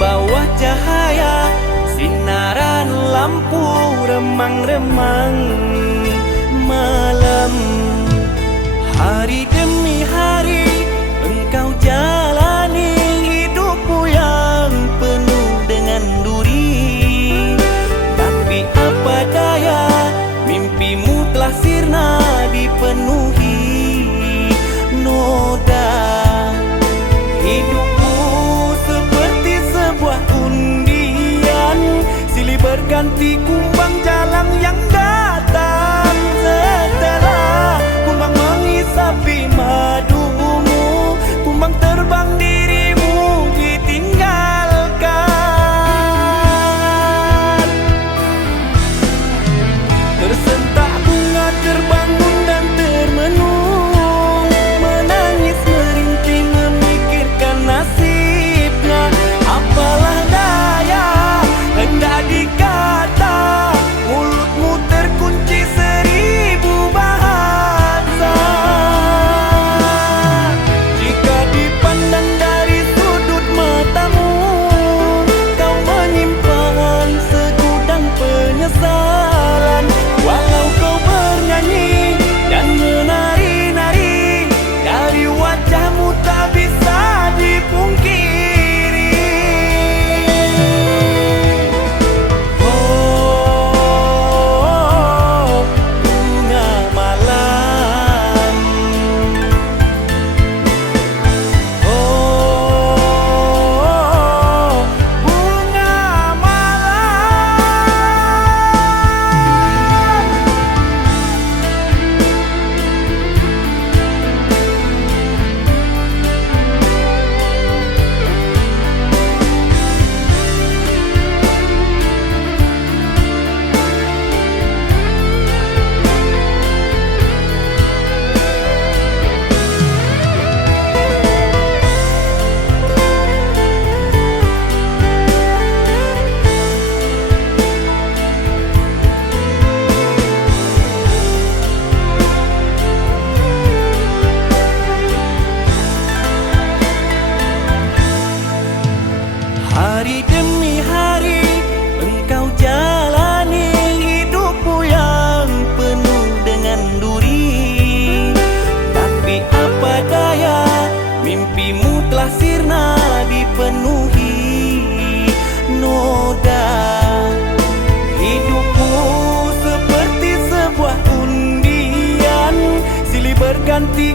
bawah cahaya sinaran lampu remang-remang malam. Hari demi hari engkau jalani hidupmu yang penuh dengan duri. Tapi apa daya, mimpimu telah sirna dipenuhi noda. Hidupmu seperti sebuah undian, silih berganti kumbang jalang yang datang. Setelah kumbang mengisapi madumu, kumbang terbang dirimu ditinggalkan. Tersentak bunga terbangun dan termenung, menangis merintih memikirkan nasibnya. Apalah daya, hendak dikata, mulutmu terkunci seribu bahasa. Jika dipandang dari sudut matamu, kau menyimpan segudang penyesalan. Walau kau bernyanyi dan menari-nari, dari wajahmu tak bisa dipungkiri. Oh, bunga malam. Oh, bunga malam. Hari demi hari engkau jalani hidupmu yang penuh dengan duri. Tapi apa daya, mimpimu telah sirna dipenuhi noda. Hidupmu seperti sebuah undian, silih berganti